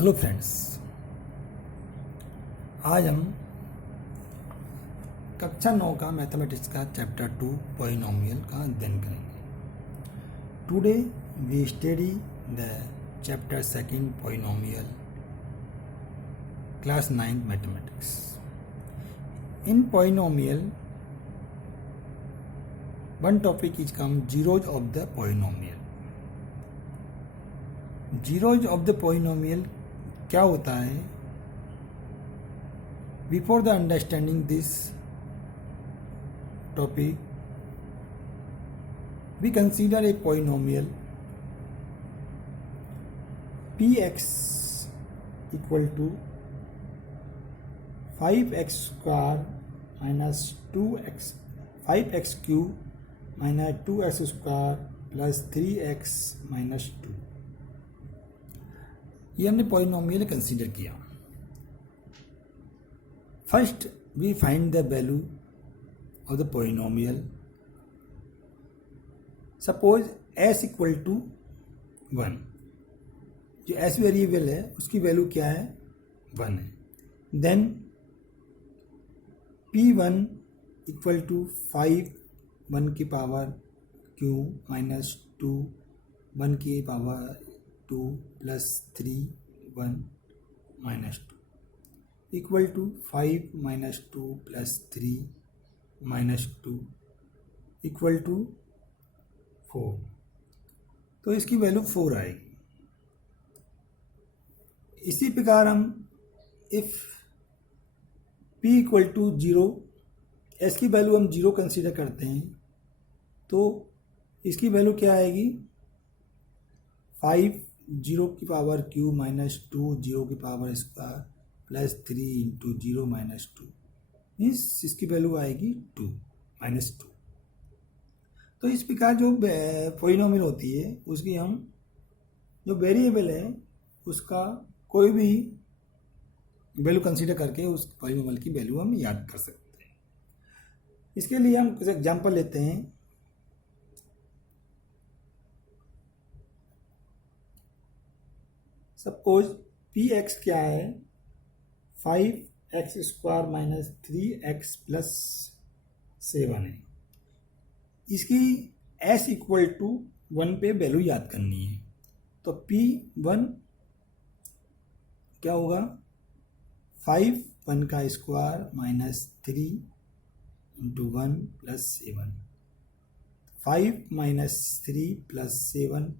Hello friends, आज हम कक्षा 9 का मैथमेटिक्स का चैप्टर 2 पॉलिनोमियल का अध्ययन करेंगे। Today we study the chapter 2 polynomial class 9 mathematics. In polynomial one topic is come zeros of the polynomial. Zeros of the polynomial क्या होता है? Before the understanding this topic we consider a polynomial px equal to 5x square minus 2x 5x cube minus 2x square plus 3x minus 2। ये हमने polynomial consider किया। First we find the value of the polynomial. Suppose s equal to 1, जो s variable है उसकी value क्या है? 1 है। Then p1 equal to 5 1 की पावर q माइनस 2 1 की power 2 plus 3 1 minus 2 equal to 5 minus 2 plus 3 minus 2 equal to 4। तो इसकी वैल्यू 4 आएगी। इसी प्रकार हम if p equal to 0, s की वैल्यू हम 0 कंसीडर करते हैं तो इसकी वैल्यू क्या आएगी? 5 0 की पावर क्यूब माइनस 2 0 की power square plus 3 into 0 minus 2 means इसकी वैल्यू आएगी 2 माइनस 2। तो इस प्रकार जो पॉलिनोमियल होती है उसकी हम जो वेरिएबल है उसका कोई भी वैल्यू कंसीडर करके उस पॉलिनोमियल की वैल्यू हम याद कर सकते हैं। इसके लिए हम कुछ एग्जांपल लेते हैं। सपोज px क्या है? 5x square minus 3x plus 7 है। इसकी s इक्वल टू 1 पे वैल्यू याद करनी है। तो p1 क्या होगा? 5 1 का square minus 3 into 1 plus 7। 5 minus 3 plus 7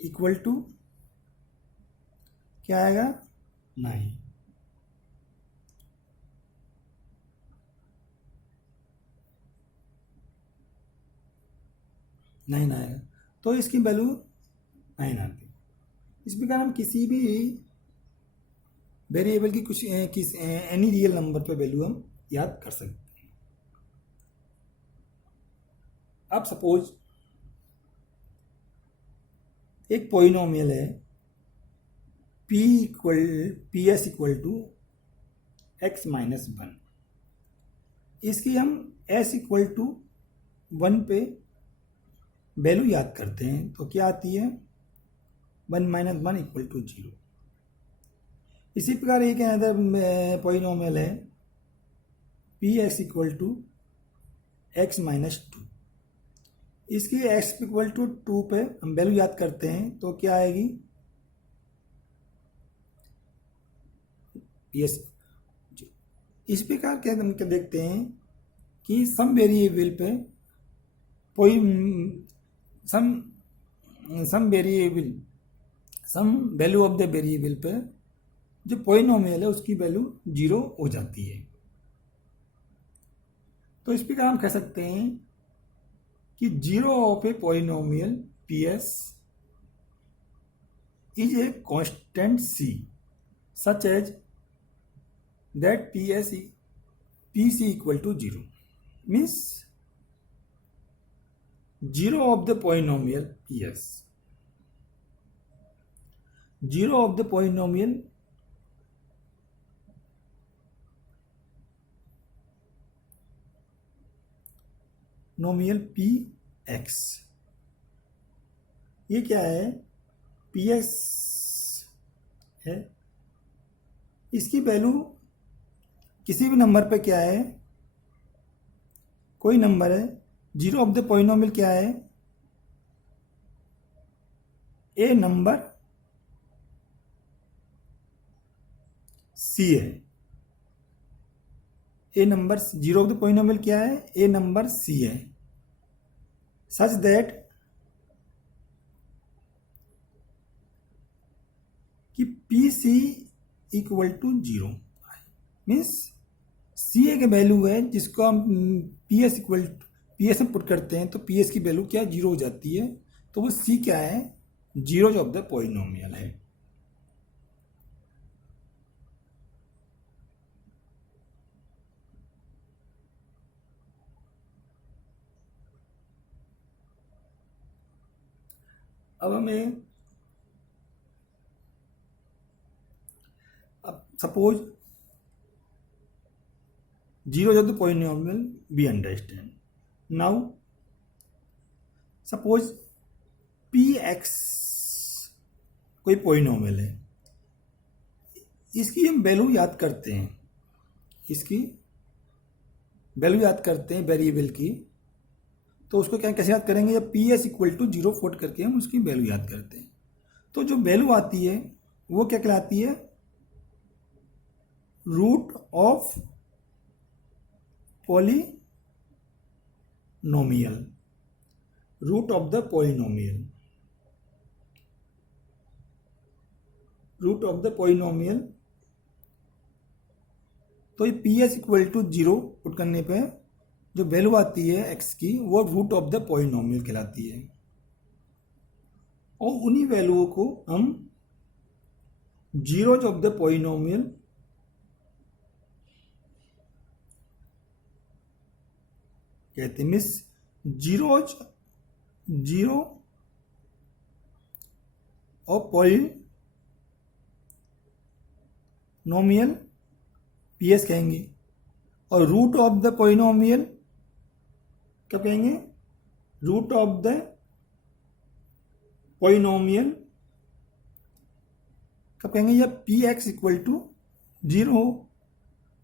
equal to क्या आएगा? 9। आएगा तो इसकी वैल्यू 9 आती है। इस प्रकार हम किसी भी वेरिएबल की कुछ एनी रियल नंबर पे वैल्यू हम याद कर सकते हैं। अब सपोज एक पॉलिनोमियल है ps equal to x minus 1। इसकी हम s इक्वल टू 1 पे वैल्यू याद करते हैं तो क्या आती है? 1 माइनस 1 इक्वल टू 0। इसी प्रकार एक अदर पॉलिनोमियल है px equal to x minus 2। इसकी x इक्वल टू 2 पे हम वैल्यू याद करते हैं तो क्या आएगी? यस। इस प्रकार के हम देखते हैं कि सम वेरिएबल पे कोई some value of the variable पे जो पॉलिनोमियल है उसकी वैल्यू 0 हो जाती है। तो इस प्रकार हम कह सकते हैं कि 0 of a polynomial ps is a constant c such as that pc equal to 0 means 0 of the polynomial ps, 0 of the polynomial px। ये क्या है? px है। इसकी वैल्यू किसी भी नंबर पे क्या है, कोई नंबर है, जीरो ऑफ द पॉलिनोमियल क्या है, ए नंबर सी है। A number zero of the polynomial क्या है, ए नंबर सी है, सच दैट कि P C equal to zero. Means C A के वैल्यू है जिसको हम पी एस में पुट करते हैं, तो पी एस की वैल्यू क्या है, जीरो हो जाती है। तो वो सी क्या है, जीरो ऑफ द पॉलिनोमियल है। अब हमें suppose zero of the polynomial be understand. Now suppose P x कोई पॉलिनोमियल है, इसकी हम वैल्यू याद करते हैं, इसकी वैल्यू याद करते हैं वेरिएबल की। तो उसको क्या कैसे याद करेंगे, जब P S equal to zero put करके हम उसकी वैल्यू याद करते हैं। तो जो वैल्यू आती है वो क्या कहलाती है, root of polynomial, root of the polynomial, root of the polynomial. तो ये P S equal to zero put करने पे जो वैल्यू आती है एक्स की, वो रूट ऑफ द पॉलिनोमियल कहलाती है। और उन्हीं वैल्यूओं को हम जीरोज ऑफ द पॉलिनोमियल कहते हैं। Means zero of polynomial P S कहेंगे, और रूट ऑफ द पॉलिनोमियल क्या कहेंगे, रूट ऑफ द पॉलिनोमियल कब कहेंगे, जब P X equal to zero हो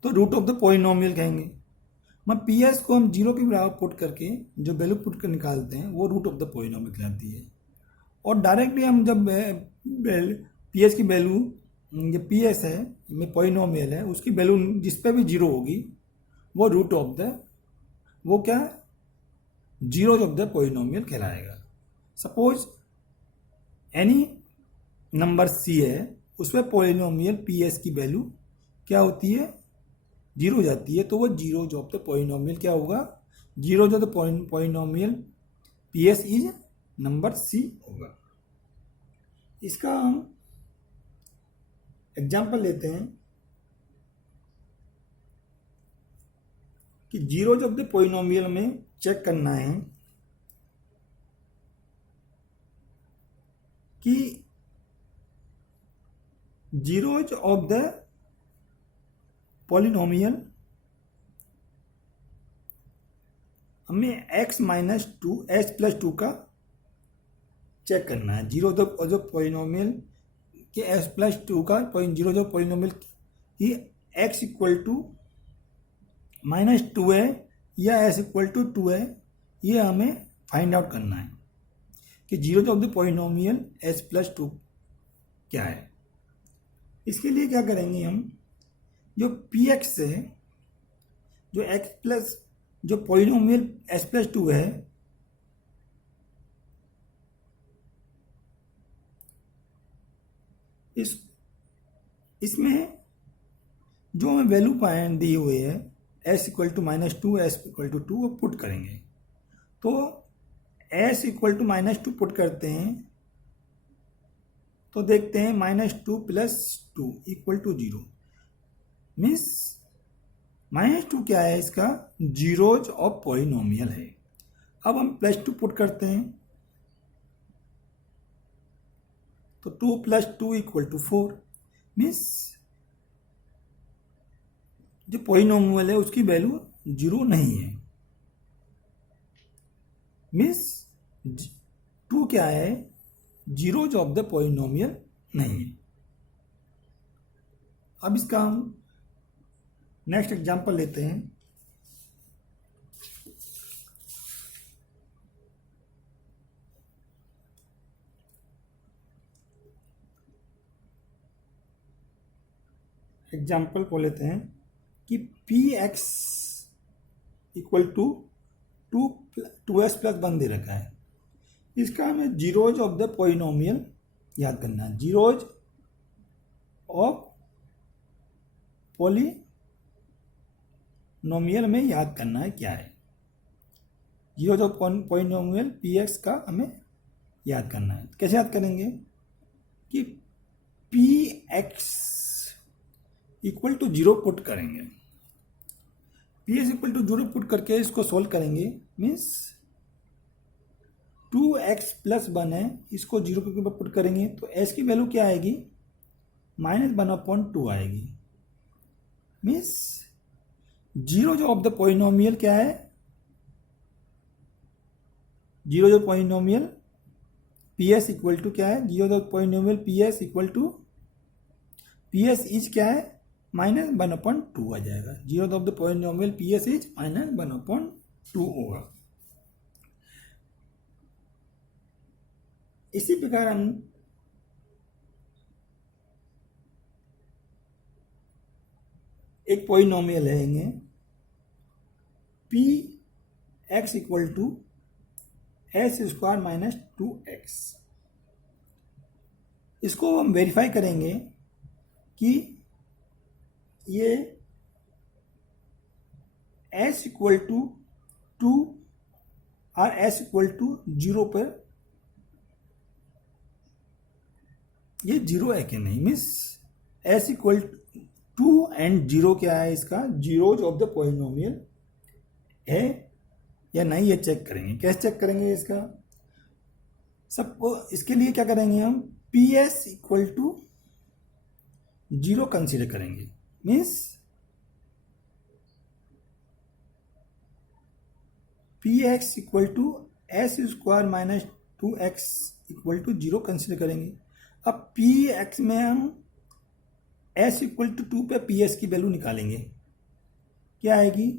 तो रूट ऑफ द पॉलिनोमियल कहेंगे। मैं पी एस को हम जीरो के बराबर पुट करके जो वैल्यू पुट कर निकालते हैं वो रूट ऑफ द पॉलिनोमियल कहलाती है। और डायरेक्टली हम जब पी एस की वैल्यू, ये पी एस है में पॉलिनोमियल है, उसकी वैल्यू जिस पे भी जीरो होगी वो रूट ऑफ द, वो क्या, जीरो ऑफ द पॉलिनोमियल कहलाएगा। सपोज एनी नंबर सी है, उसमें पॉलिनोमियल पी एस की वैल्यू क्या होती है, जीरो हो जाती है। तो वो जीरो ऑफ द पॉलिनोमियल क्या होगा, zero of the polynomial P S is number C होगा। इसका हम एग्जाम्पल लेते हैं कि जीरो ऑफ द पॉलिनोमियल में चेक करना है कि जीरोज ऑफ द पॉलिनोमियल हमें x minus two H plus two का चेक करना है। जीरो जो पॉलिनोमियल के एच प्लस टू का जीरो जो पॉलिनोमियल ये x equal to minus two है या एस इक्वल टू टू है, ये हमें फाइंड आउट करना है कि zero of the polynomial H plus to क्या है। इसके लिए क्या करेंगे, हम जो पी एक्स है, जो एक्स प्लस जो पॉलिनोमियल एच प्लस टू है, इसमें जो हमें वैल्यू पॉइंट दी हुई है S equal to minus two, S equal to two, वो पुट करेंगे। तो S equal to minus two put करते हैं तो देखते हैं minus two plus two equal to zero. Means minus two क्या है, इसका जीरोज ऑफ पॉलिनोमियल है। अब हम प्लस टू पुट करते हैं तो two plus two equal to four. Means जो पॉलिनोमियल है उसकी वैल्यू जीरो नहीं है। मीन्स टू क्या है, जीरोज ऑफ द पॉलिनोमियल नहीं है। अब इसका हम नेक्स्ट एग्जांपल लेते हैं। एग्जाम्पल को लेते हैं कि P X equal to 2s plus 1 दे रखा है। इसका हमें जीरोज ऑफ द पॉलिनोमियल याद करना है। जीरोज ऑफ पॉलिनोमियल में याद करना है क्या है। Zeros of polynomial P X का हमें याद करना है। कैसे याद करेंगे कि P X equal to 0 put करेंगे। P X equal to 0 put करके इसको सोल्व करेंगे। मीन्स 2x प्लस 1 है, इसको 0 के ऊपर पुट करेंगे तो s की वैल्यू क्या आएगी, -1/2 आएगी। मीन्स जीरो जो ऑफ द पॉलिनोमियल क्या है, जीरो जो polynomial P S equal to क्या है, जीरो जो polynomial P S equal to P S is क्या है, -1/2 आ जाएगा। Zero of the polynomial P S is -1/2 होगा। इसी प्रकार हम एक पॉलिनोमियल लेंगे P X equal to s² - 2x। इसको हम वेरीफाई करेंगे कि ये s इक्वल टू 2 और s इक्वल टू 0 पर ये 0 है कि नहीं। मीन्स s इक्वल 2 एंड 0 क्या है, इसका जीरोज ऑफ द पॉलिनोमियल है या नहीं, ये चेक करेंगे। कैसे चेक करेंगे इसका, सबको इसके लिए क्या करेंगे हम P S equal to 0 consider करेंगे। Means P X equal to s² - 2x equal to 0 consider करेंगे। अब पी एक्स में हम s इक्वल टू 2 पे पी एस की वैल्यू निकालेंगे, क्या आएगी,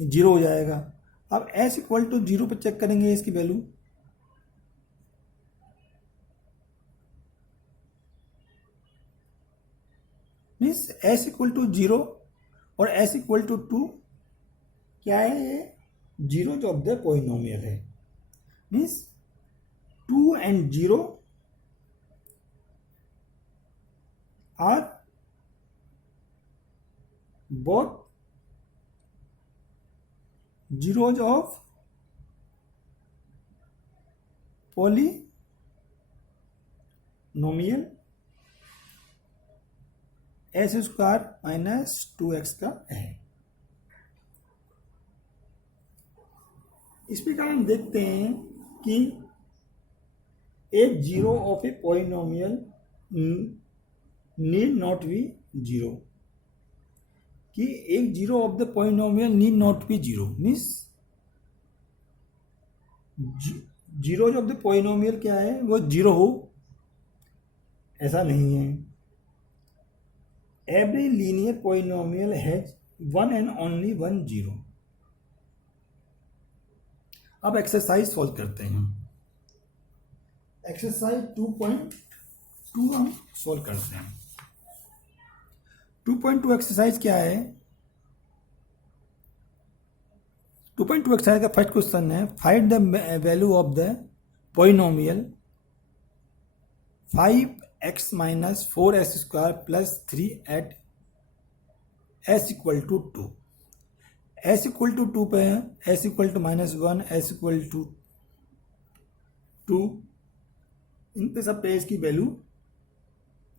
जीरो हो जाएगा। अब s इक्वल टू 0 पर चेक करेंगे इसकी value, means s equal to 0 और s इक्वल टू 2 क्या है, ये जीरोज ऑफ द पॉलिनोमियल है। Means 2 and 0 are both zeros of polynomial s² - 2x का है। इस प्रकार हम देखते हैं कि एक zero of a polynomial need not be zero, कि एक zero of the polynomial need not be zero. Means zero of the polynomial क्या है, वो जीरो हो ऐसा नहीं है। Every linear polynomial has one and only one zero. अब एक्सरसाइज सॉल्व करते हैं। एक्सरसाइज 2.2 हम सॉल्व करते हैं। 2.2 एक्सरसाइज क्या है, 2.2 एक्सरसाइज का फर्स्ट क्वेश्चन है, find the value of the polynomial 5x - 4s² + 3 at s equal to 2। s equal to 2 पे है, s equal to -1, s equal to 2, इन पे सब पे इसकी वैल्यू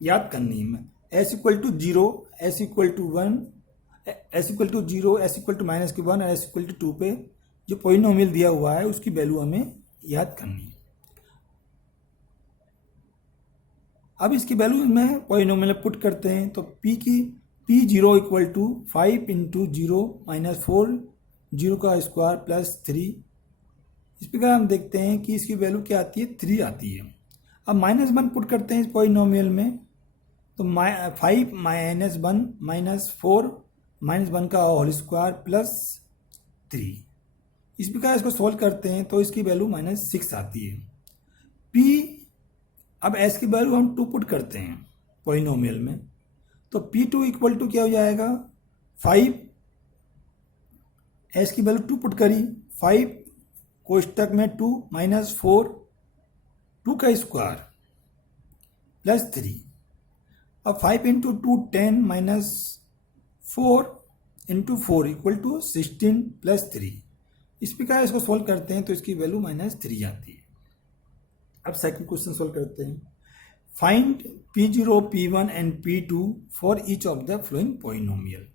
याद करनी है। s equal to 0, s equal to 1, s equal to 0, s equal to -1 और s इक्वल टू 2 पे जो पॉलिनोमियल दिया हुआ है उसकी वैल्यू हमें याद करनी है। अब इसकी वैल्यू में पॉलिनोमियल पुट करते हैं तो p0 इक्वल टू 5 × 0 - 4 0 का स्क्वायर + 3 इस प्रकार हम देखते हैं कि इसकी वैल्यू क्या आती है, 3 आती है। अब -1 पुट करते हैं इस पॉलिनोमियल में, तो 5 - 1 - 4 -1 का होल स्क्वायर प्लस 3। इस प्रकार इसको सोल्व करते हैं तो इसकी वैल्यू -6 आती है। p, अब s की वैल्यू हम 2 पुट करते हैं पॉलिनोमियल में, तो p2 इक्वल टू क्या हो जाएगा, 5, s की वैल्यू 2 पुट करी, 5 कोष्टक में 2 -4 2 का स्क्वायर प्लस 3। अब 5 into 2 10 -4 into 4 equal to 16 plus 3। इस प्रकार इसको सोल्व करते हैं तो इसकी वैल्यू -3 आती है। अब सेकंड क्वेश्चन सोल्व करते हैं। Find P0, P1 and P2 for each of the flowing polynomial.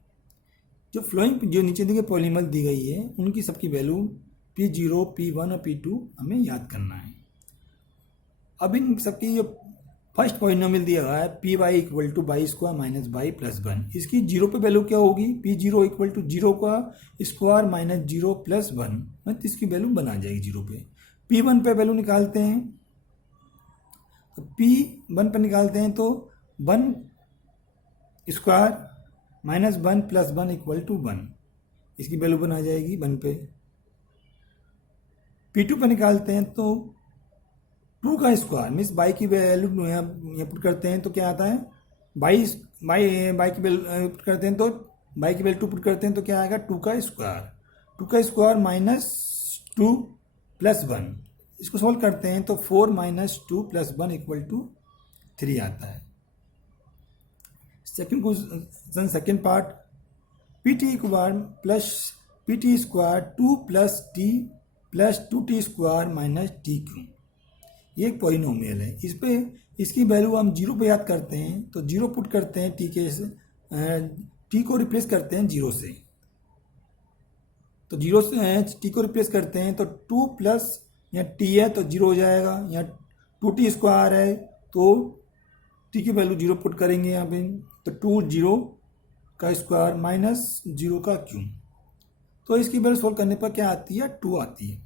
जो नीचे दी गई पॉलिनोमियल दी गई है उनकी सबकी वैल्यू P0, P1 और P2 हमें याद करना है। अब इन सबकी जो फर्स्ट पॉलिनोमियल दिया हुआ है P Y equal to Y square minus Y plus 1, इसकी 0 पे वैल्यू क्या होगी, P0 इक्वल टू 0 का स्क्वायर माइनस 0 प्लस 1, मतलब इसकी वैल्यू बना जाएगी 0 पे। P1 पे वैल्यू निकालते हैं, तो P1 पे निकालते हैं तो 1 square minus 1 plus 1 equal to 1, इसकी वैल्यू बना जाएगी 1 पे। P2 पे निकालते हैं तो 2 का स्क्वायर मीन्स बाई की वैल्यू यहाँ पुट करते हैं तो क्या आता है, बाई की वैल्यू पुट करते हैं तो बाई की वैल्यू 2 पुट करते हैं तो क्या आएगा 2 का स्क्वायर माइनस 2 प्लस 1। इसको सोल्व करते हैं तो 4 - 2 प्लस 1 इक्वल टू 3 आता है। Second question second part, PT square 2 plus t plus 2t square minus TQ, ये एक पॉलिनोमियल है। इस पे इसकी वैल्यू हम 0 पे याद करते हैं तो 0 पुट करते हैं, t को रिप्लेस करते हैं 0 से, तो 0 से t को रिप्लेस करते हैं तो 2 प्लस यहाँ t है तो 0 हो जाएगा, यहाँ 2t स्क्वायर है तो t की वैल्यू 0 पुट करेंगे यहाँ पे, तो 2 0 का स्क्वायर माइनस 0 का क्यूब, तो इसकी वैल्यू सोल्व करने पर क्या आती है, 2 आती है।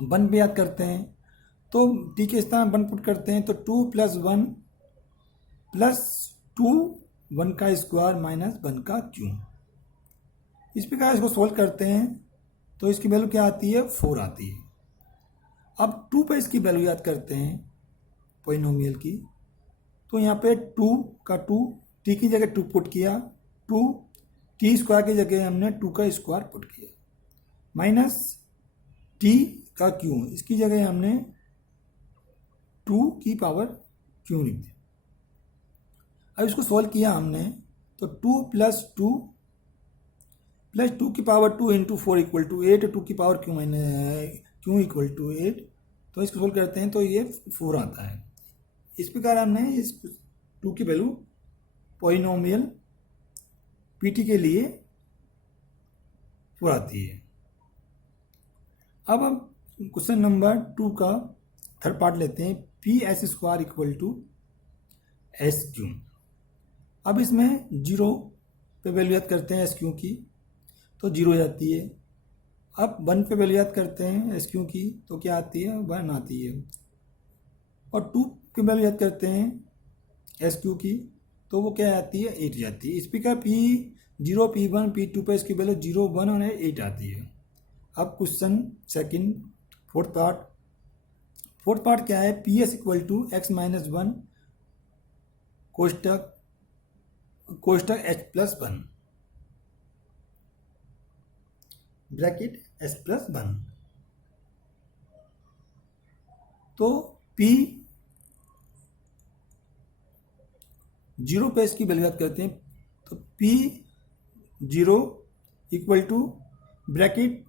1 पे याद करते हैं तो t के स्थान 1 पुट करते हैं तो 2 प्लस 1 प्लस 2 1 का स्क्वायर माइनस 1 का क्यूब। इस प्रकार इसको सोल्व करते हैं तो इसकी वैल्यू क्या आती है, 4 आती है। अब 2 पे इसकी वैल्यू याद करते हैं पॉलिनोमियल की, तो यहाँ पे 2 का 2 t की जगह 2 पुट किया, 2 t स्क्वायर की जगह हमने 2 का स्क्वायर पुट किया, माइनस t का क्यूब, इसकी जगह हमने 2 की पावर क्यों लिख दिया। अब इसको सोल्व किया हमने तो 2 प्लस 2 की पावर 2 इंटू 4 इक्वल टू 8, 2 की पावर क्यों इक्वल टू 8, तो इसको सोल्व करते हैं तो ये 4 आता है। इस प्रकार हमने इस 2 की वैल्यू पॉलिनोमियल PT के लिए 4 आती है। अब हम क्वेश्चन नंबर 2 का थर्ड पार्ट लेते हैं, PS square equal to SQ। अब इसमें 0 पे वैल्यू याद करते हैं SQ की तो 0 हो जाती है। अब 1 पे वैल्यू याद करते हैं SQ की तो क्या आती है, 1 आती है। और 2 पे वैल्यू याद करते हैं SQ की तो वो क्या आती है, 8 जाती है। इस प्रकार P0, P1, P2 पे इसकी वैल्यू 0, 1 और 8 आती है। अब क्वेश्चन सेकंड फोर्थ पार्ट क्या है, PS equal to x minus 1 कोष्टक h plus 1 bracket s plus 1। तो P0 पे इसकी वैल्यू याद करते हैं तो P0 equal to bracket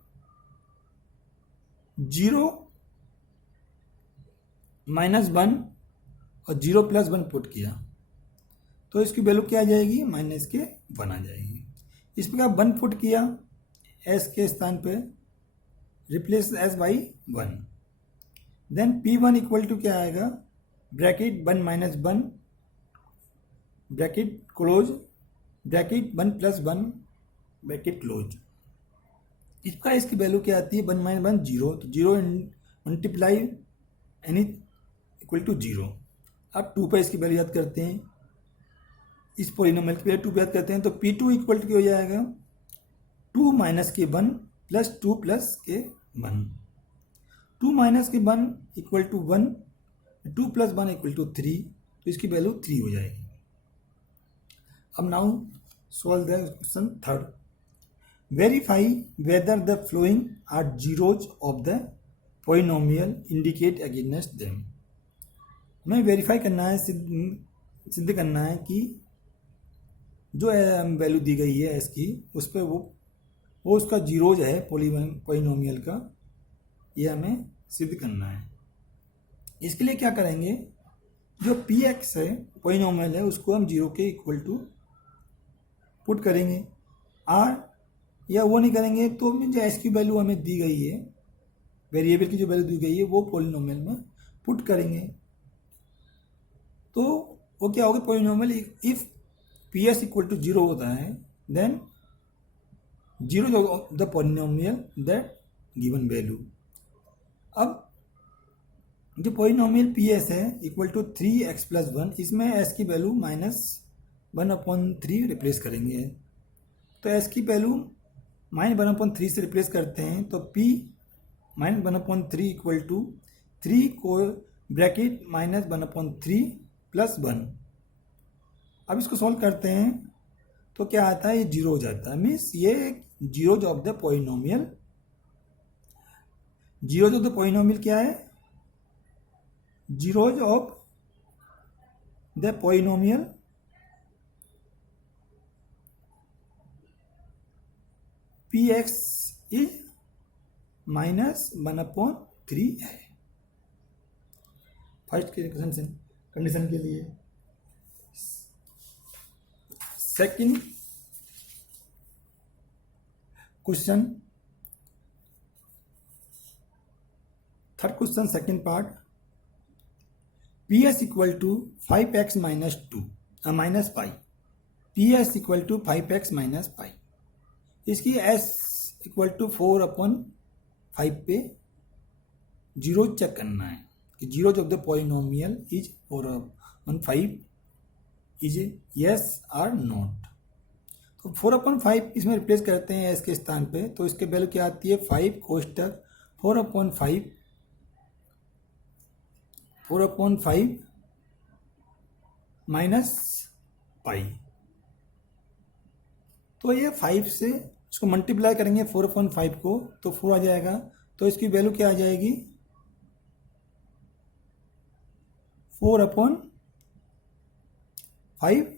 0 minus 1 और 0 प्लस 1 पुट किया तो इसकी वैल्यू क्या आ जाएगी, माइनस के 1 आ जाएगी। इस प्रकार 1 पुट किया s के स्थान पे, replace s by 1, then P1 equal to क्या आएगा, bracket 1 minus 1 bracket close bracket 1 plus 1 bracket close. इसकी वैल्यू क्या आती है, 1 - 1 0, तो 0 मल्टीप्लाई एनी इक्वल टू 0। अब 2 पे इसकी वैल्यू याद करते हैं, इस पॉलिनोमियल की वैल्यू 2 पे याद करते हैं, तो P2 इक्वल टू क्या हो जाएगा, 2 - (k1) + 2 + k1। 2 - (k1) equal to 1, 2 + 1 equal to 3, तो इसकी वैल्यू 3 हो जाएगी। अब now solve the question third. Verify whether the following are zeros of the polynomial indicate against them. हमें वेरीफाई करना है, सिद्ध करना है कि जो वैल्यू दी गई है एस की, उस पर वो उसका जीरोज है पॉलिनोमियल का, ये हमें सिद्ध करना है। इसके लिए क्या करेंगे, जो पी एक्स है पॉलिनोमियल है, उसको हम 0 के इक्वल टू पुट करेंगे, आर या वो नहीं करेंगे तो जो एस की वैल्यू हमें दी गई है, वेरिएबल की जो वैल्यू दी गई है, वो पॉलिनोमियल में पुट करेंगे। तो वो क्या होगा, polynomial if P S equal to 0 होता है, then 0 the polynomial that given value. अब जो पॉलिनोमियल पी एस है इक्वल टू 3x + 1, इसमें एस की वैल्यू -1/3 रिप्लेस करेंगे। तो एस की वैल्यू -1/3 से रिप्लेस करते हैं, तो p -1/3 इक्वल टू 3 को ब्रैकेट -1/3 + 1। अब इसको सॉल्व करते हैं तो क्या आता है, ये 0 हो जाता है। मीन्स ये zeros of the polynomial, zeros of the polynomial क्या है, zeros of the polynomial P X is -1/3 है। फर्स्ट के कंडीशन के लिए। Second question, third question second part, P S equal to 5x - 5, P S equal to 5x - 5, इसकी s equal to 4/5 पे 0 check करना है कि zeros of the polynomial is 4/5 is yes or not. तो 4/5 इसमें रिप्लेस करते हैं s के स्थान पे, तो इसके वैल्यू क्या आती है, 5 कोष्टक 4/5 -π। तो ये 5 से इसको मल्टीप्लाई करेंगे 4/5 को, तो 4 आ जाएगा। तो इसकी वैल्यू क्या आ जाएगी, 4/5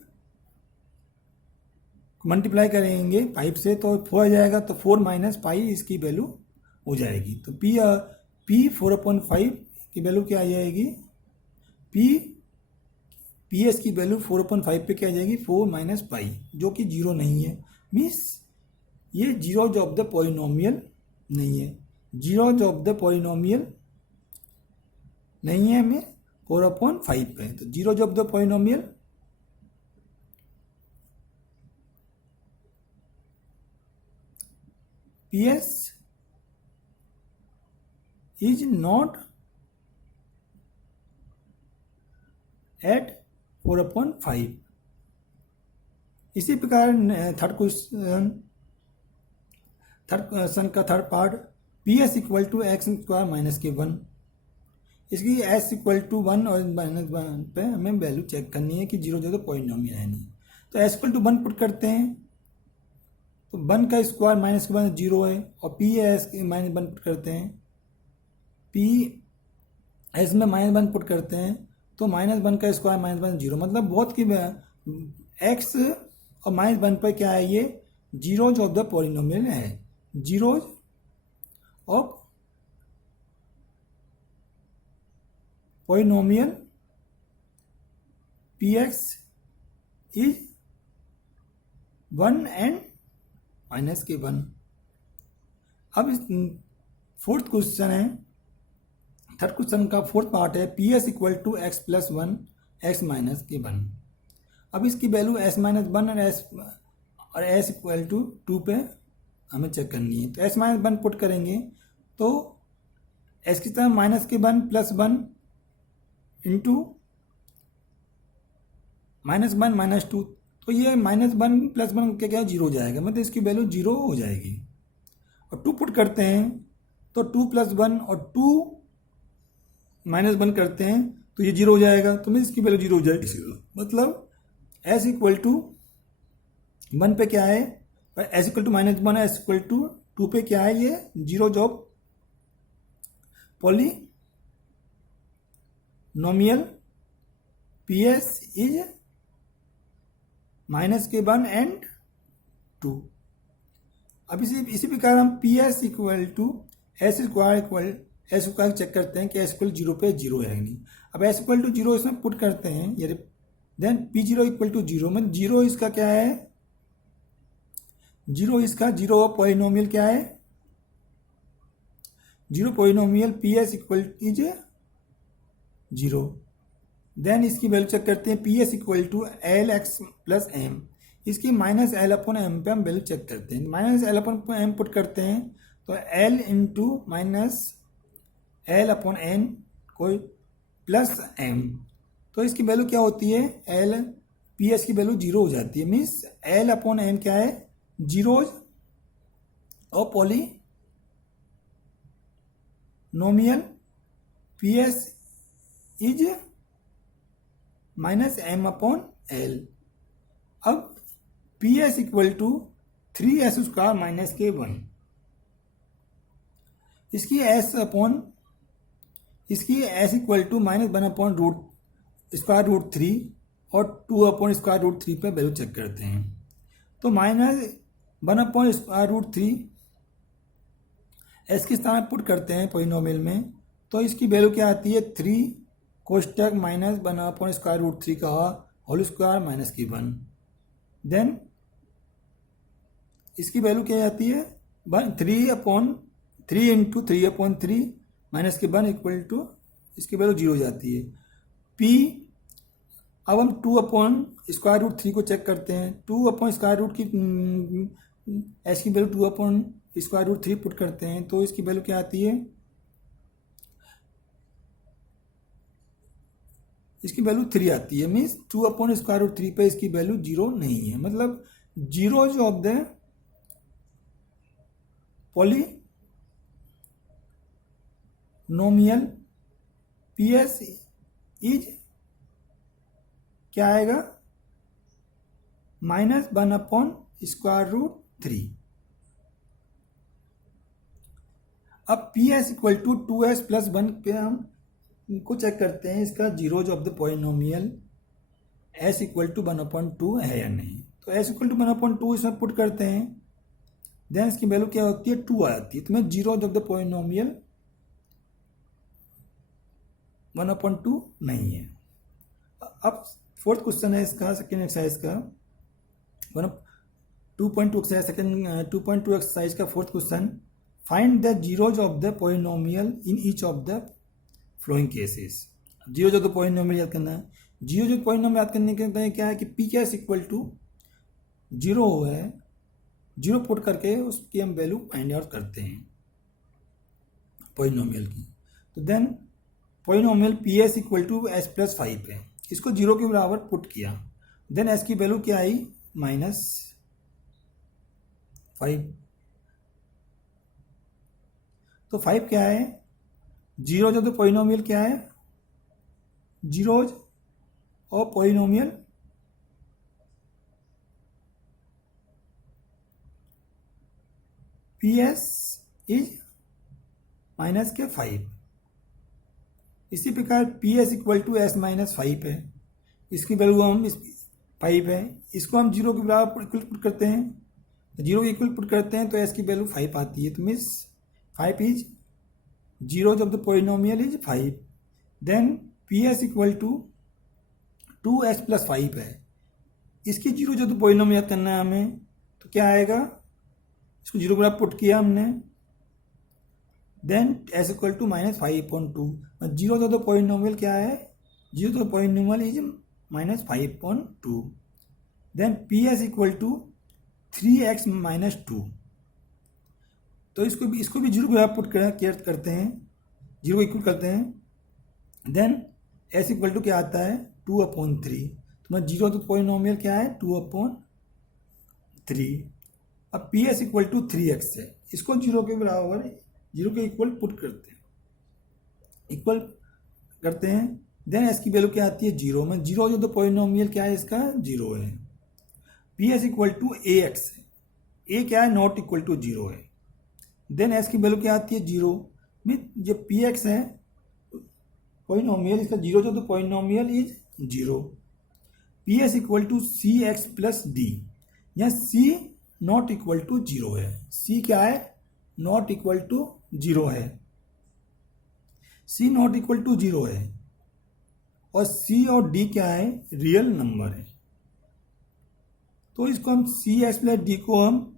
मल्टीप्लाई करेंगे 5 से, तो 4 आ जाएगा। तो 4 - π इसकी वैल्यू हो जाएगी। तो p 4/5 की वैल्यू क्या आ जाएगी, पी एस की वैल्यू 4/5 पे क्या आ जाएगी, 4 - π, जो कि 0 नहीं है। मीन्स ये जीरोज ऑफ द पॉलिनोमियल नहीं है, जीरोज ऑफ द पॉलिनोमियल नहीं है हमें 4/5 पे। तो zeros of the polynomial P S is not at 4/5। इसी प्रकार थर्ड क्वेश्चन का third part, P S equal to x² - k1, इसकी s इक्वल टू 1 और -1 पे हमें वैल्यू चेक करनी है कि 0 जो तो पॉलिनोमियल है नहीं। तो s इक्वल टू 1 पुट करते हैं, तो 1 का स्क्वायर -1 0 है, और पी एस -1 पुट करते हैं, पी एस में -1 पुट करते हैं, तो -1 का स्क्वायर -1 0, मतलब बहुत की x और -1 पर क्या है, ये जीरोज ऑफ द पॉलिनोमियल है, zeros of polynomial P X is 1 and -k1। अब फोर्थ क्वेश्चन है, थर्ड क्वेश्चन का फोर्थ पार्ट है, P S equal to x + 1 x - k1। अब इसकी वैल्यू s - 1 और s इक्वल टू 2 पे हमें चेक करनी है। तो एस माइनस वन पुट करेंगे तो एस की तरह माइनस के one plus one into minus one minus two, तो ये माइनस वन प्लस वन क्या क्या जीरो हो जाएगा, मतलब इसकी वैल्यू जीरो हो जाएगी। और टू पुट करते हैं तो टू प्लस वन और टू माइनस वन करते हैं तो ये जीरो हो जाएगा, तो मीन्स इसकी वैल्यू जीरो हो जाएगी। मतलब एस इक्वल टू वन पे क्या है, S equal to minus one है, एस इक्वल टू टू पे क्या है, ये zero job polynomial P S is minus के वन एंड टू। अब इसी प्रकार हम P S equal to S square check करते हैं कि एस इक्वल जीरो पे जीरो है नहीं। अब एस इक्वल टू जीरो इसमें पुट करते हैं, ये then P zero equal to zero, मतलब जीरो इसका क्या है, जीरो इसका जीरो पॉलिनोमियल क्या है, zero polynomial P S equal is zero. Then इसकी वैल्यू चेक करते हैं, p S equal to l x plus m, इसकी माइनस एल अपॉन एम पे हम वैल्यू चेक करते हैं। Minus l upon m put करते हैं तो l into minus l upon n कोई प्लस एम, तो इसकी वैल्यू क्या होती है, एल पी एस की वैल्यू जीरो हो जाती है। मीन्स एल अपॉन एम क्या है, जीरोज और polynomial P S is minus M upon L. अब P S equal to three S square minus के वन, इसकी S equal to minus one upon root square root three और two upon square root three पर value check करते हैं। तो minus one upon square root three S के स्थान put करते हैं पॉलिनोमियल में, तो इसकी वैल्यू क्या आती है, थ्री कोष्टक minus one upon square root three का होल स्क्वायर माइनस की वन। देन इसकी वैल्यू क्या आती है, one three upon three into three upon three minus के वन इक्वल टू इसकी वैल्यू जीरो हो जाती है। पी अब हम two upon square root three को चेक करते हैं, टू अपॉन स्क्वायर रूट की एस की value two upon square root three put करते हैं तो इसकी वैल्यू क्या आती है, इसकी वैल्यू थ्री आती है। Means two upon square root three पे इसकी वैल्यू जीरो नहीं है, मतलब जीरो जो of the polynomial P S is क्या आएगा, minus one upon square root three. अब P S equal to two s plus one पे हम को चेक करते हैं, इसका zeros of the polynomial s equal to one upon two है या नहीं। तो S equal to one upon two इसमें पुट करते हैं, देन इसकी वैल्यू क्या होती है, टू आ जाती है। तो मैं zeros of the polynomial one upon to नहीं है। अब फोर्थ क्वेश्चन है इसका, सेकेंड एक्सरसाइज का 2.2 एक्सरसाइज, सेकेंड 2.2 एक्सरसाइज का fourth question, find the zeros of the polynomial in each of the flowing cases. Zero जो तो पॉलिनोमियल याद करना है, जीरो जो पॉलिनोमियल याद करने के क्या है कि पी कैस इक्वल टू जीरो है, जीरो पुट करके उसकी हम वैल्यू फाइंड आउट करते हैं पॉलिनोमियल की। तो then polynomial P S equal to s plus five है, इसको जीरो के बराबर पुट किया, देन एस की वैल्यू क्या आई, माइनस फाइव। तो फाइव क्या है, जीरो जो तो पॉलिनोमियल क्या है, जीरोज और polynomial P S is minus के फाइव। इसी प्रकार p S equal to s minus five है, इसकी वैल्यू हम फाइव है, इसको हम जीरो के बराबर इक्वल पुट करते हैं, जीरो के इक्वल पुट करते हैं तो एस की वैल्यू फाइव आती है। तो means five is zero of the polynomial is five. Then p S equal to two s plus five है, इसकी जीरो जो तो पॉलिनोमियल करना है हमें, तो क्या आएगा, इसको जीरो के बराबर पुट किया हमने, then s equal to minus five upon two. Zero जो तो पॉलिनोमियल क्या है, जीरो तो polynomial is minus five upon two. Then p S equal to three x minus two, तो इसको भी जीरो को पुट करते हैं, जीरो को इक्वल करते हैं। देन एस इक्वल टू क्या आता है 2/3। तो मैं जीरो तो पॉलिनोमियल क्या है 2/3। अब P S equal to 3x है, इसको जीरो के बराबर जीरो के इक्वल पुट करते हैं, इक्वल करते हैं। देन एस की वैल्यू क्या आती है जीरो में, जीरो जो तो पॉलिनोमियल क्या है इसका जीरो है। P S equal to A X है, ए क्या है नॉट इक्वल टू जीरो है। देन एस की वैल्यू क्या आती है जीरो में, जो पी एक्स है पॉलिनोमियल इसका जीरो जो तो polynomial is zero. P S equal to C X plus D, यहाँ C not equal to zero है, सी क्या है नॉट इक्वल टू जीरो है, C not equal to zero है। और सी और डी क्या है रियल नंबर है, तो इसको हम सी एक्स प्लस डी को हम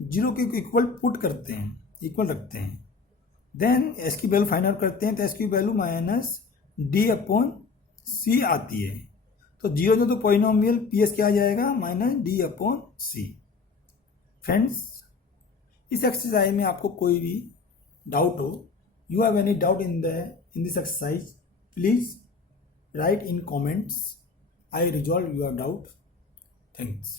जीरो के इक्वल पुट करते हैं, इक्वल रखते हैं। देन एस की वैल्यू फाइंड आउट करते हैं, तो एस की वैल्यू माइनस डी अपॉन सी आती है। तो जीरो जो तो पॉलिनोमियल पी एस क्या आ जाएगा माइनस डी अपॉन सी। फ्रेंड्स, इस एक्सरसाइज में आपको कोई भी डाउट हो, you have any doubt in this exercise, please write in comments. I resolve your doubt. Thanks.